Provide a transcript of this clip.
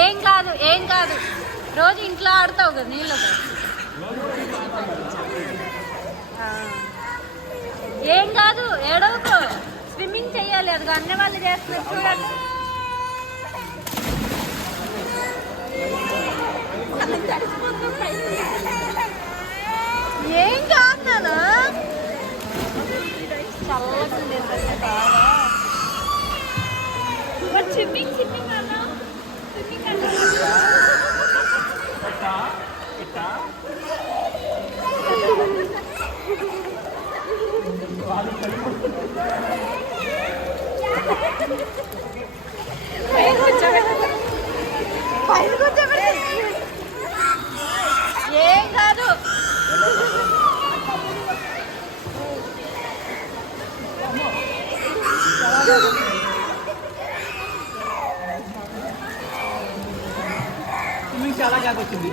ఏం కాదు ఏం కాదు, రోజు ఇంట్లో ఆడతావు కదా నీళ్ళతో. ఏం కాదు, ఏడవకు. స్విమ్మింగ్ చెయ్యాలి, అది అన్న వాళ్ళు చేస్తున్నారు చూడండి. ఏం కాదు నాన్న, చల్లకుంది బాగా. స్విమ్మింగ్ స్విమ్మింగ్ అన్నా, స్విమ్మింగ్ అన్నా. ఏం కాదు. చాలా గ్యాప్ వచ్చింది.